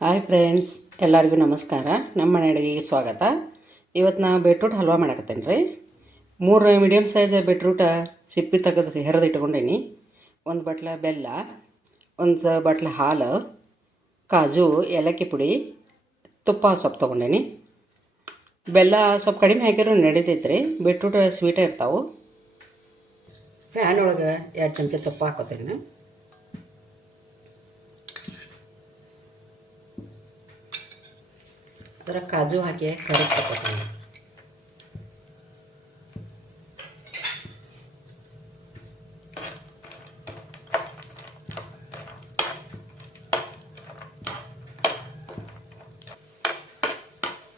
Hi friends ಎಲ್ಲರಿಗೂ ನಮಸ್ಕಾರ. ನಮ್ಮ ಮನೆ ಅಡುಗೆಗೆ ಸ್ವಾಗತ. ಇವತ್ತು ನಾ ಬೀಟ್ರೂಟ್ ಹಲ್ವಾ ಮಾಡಕತ್ತೇನೆ ರೀ. ಮೂರು ಮೀಡಿಯಮ್ ಸೈಜ್ ಬೀಟ್ರೂಟ ಸಿಪ್ಪಿ ತೆಗೆದು ಹೆರೆದು ಇಟ್ಕೊಂಡೇನಿ. ಒಂದು ಬಟ್ಲ ಬೆಲ್ಲ, ಒಂದು ಬಟ್ಲ ಹಾಲು, ಕಾಜು, ಏಲಕ್ಕಿ ಪುಡಿ, ತುಪ್ಪ ಸೊಪ್ಪು ತೊಗೊಂಡೇನಿ. ಬೆಲ್ಲ ಸ್ವಲ್ಪ ಕಡಿಮೆ ಹಾಕಿರೋ ನಡೀತೈತೆ ರೀ. ಬೀಟ್ರೂಟ್ ಸ್ವೀಟ ಇರ್ತಾವೆ. ಫ್ಯಾನ್ ಒಳಗೆ ಎರಡು ಚಮಚ ತುಪ್ಪ ಹಾಕೋತೀನಿ. ಅದರ ಕಾಜು ಹಾಕಿ ಕಡುಬು ತಗೋತೀನಿ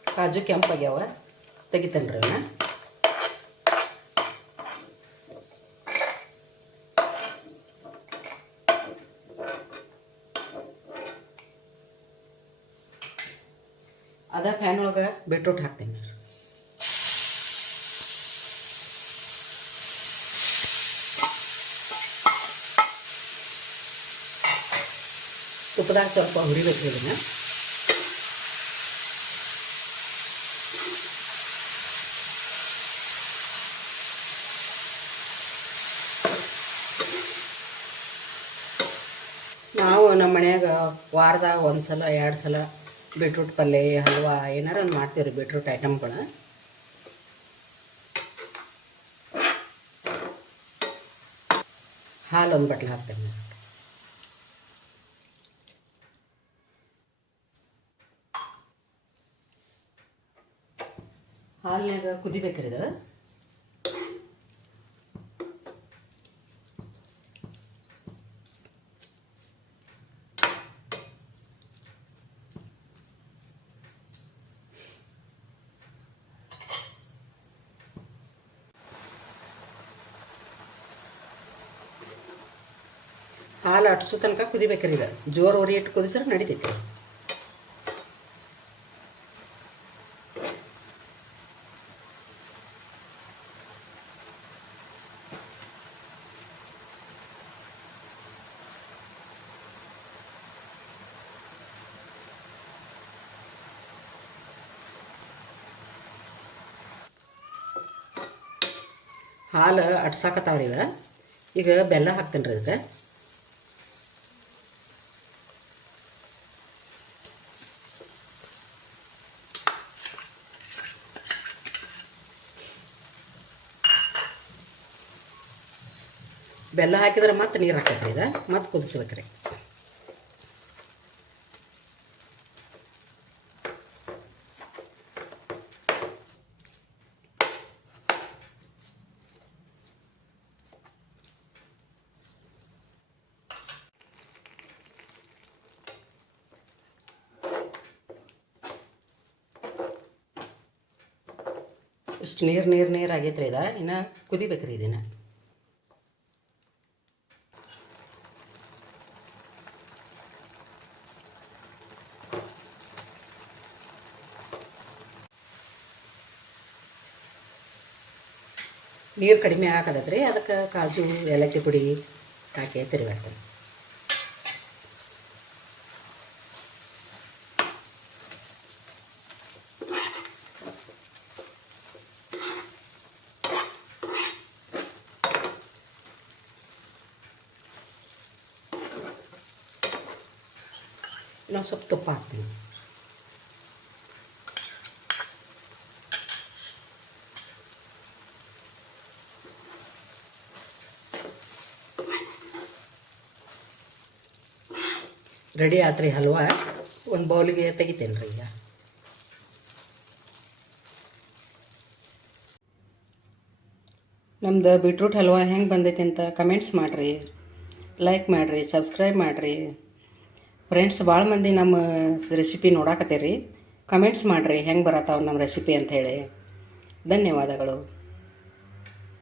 ಕಾಜು ಕೆಂಪಾಗ್ಯಾವ ತೆಗಿತೇನೆ ರೀ ಅದ ಫ್ಯಾನ್ ಒಳಗೆ ಬೀಟ್ರೂಟ್ ಹಾಕ್ತೀನಿ. ತುಪ್ಪದಾಗ ಸ್ವಲ್ಪ ಹುರಿಬೇಕು ಇದನ್ನು ನಾವು ನಮ್ಮ ಮನ್ಯಾಗ ವಾರದಾಗ ಒಂದು ಸಲ ಎರಡು ಸಲ ಬೀಟ್ರೂಟ್ ಪಲ್ಯ ಹಲ್ವಾ, ಏನಾರು ಒಂದು ಮಾಡ್ತೀವಿ ರೀ ಬೀಟ್ರೂಟ್ ಐಟಮ್ಗಳು ಹಾಲು ಒಂದು ಬಟ್ಲು ಹಾಕ್ತೇನೆ ಹಾಲಿನಾಗ ಕುದಿಬೇಕ್ರಿ ಇದು? ಹಾಲು ಅಟ್ಸೋ ತನಕ ಕುದಿಬೇಕ್ರಿ ಇದು ಜೋರು ಉರಿ ಇಟ್ಟು ಕುದಿಸ್ರೆ ನಡಿತೈತಿ. ಹಾಲು ಅಟ್ಸಾಕತ್ತಾವ್ರಿ ಈಗ ಬೆಲ್ಲ ಹಾಕ್ತೇನೆ ರೀ ಇದಕ್ಕೆ ಬೆಲ್ಲ ಹಾಕಿದ್ರೆ ಮತ್ತೆ ನೀರು ಹಾಕೈತ್ರಿ ಇದು? ಮತ್ತೆ ಕುದಿಸ್ಬೇಕ್ರಿ. ಇಷ್ಟು ನೀರು ನೀರು ನೀರು ಆಗೈತ್ರಿ ಇದು? ಇನ್ನು ಕುದಿಬೇಕ್ರಿ ಇದನ್ನು ನೀರು ಕಡಿಮೆ ಹಾಕದತ್ರಿ ಅದಕ್ಕೆ ಕಾಜು ಏಲಕ್ಕಿ ಪುಡಿ ಹಾಕಿ ತಿರುಗಾಡ್ತೇನೆ. ಇನ್ನೊಂದು ಸ್ವಲ್ಪ ತುಪ್ಪ ಹಾಕ್ತೀನಿ. ರೆಡಿ ಆತ್ರಿ ಹಲ್ವಾ. ಒಂದು ಬೌಲಿಗೆ ತೆಗಿತೇನೆ ರೀ ಈಗ. ನಮ್ದು ಬೀಟ್ರೂಟ್ ಹಲ್ವಾ ಹೆಂಗೆ ಬಂದೈತಿ ಅಂತ ಕಮೆಂಟ್ಸ್ ಮಾಡಿರಿ. ಲೈಕ್ ಮಾಡಿರಿ ಸಬ್ಸ್ಕ್ರೈಬ್ ಮಾಡಿರಿ. ಫ್ರೆಂಡ್ಸ್ ಭಾಳ ಮಂದಿ ನಮ್ಮ ರೆಸಿಪಿ ನೋಡಾಕತ್ತೀರಿ. ಕಮೆಂಟ್ಸ್ ಮಾಡಿರಿ, ಹೆಂಗೆ ಬರತ್ತಾವ ನಮ್ಮ ರೆಸಿಪಿ ಅಂಥೇಳಿ ಧನ್ಯವಾದಗಳು.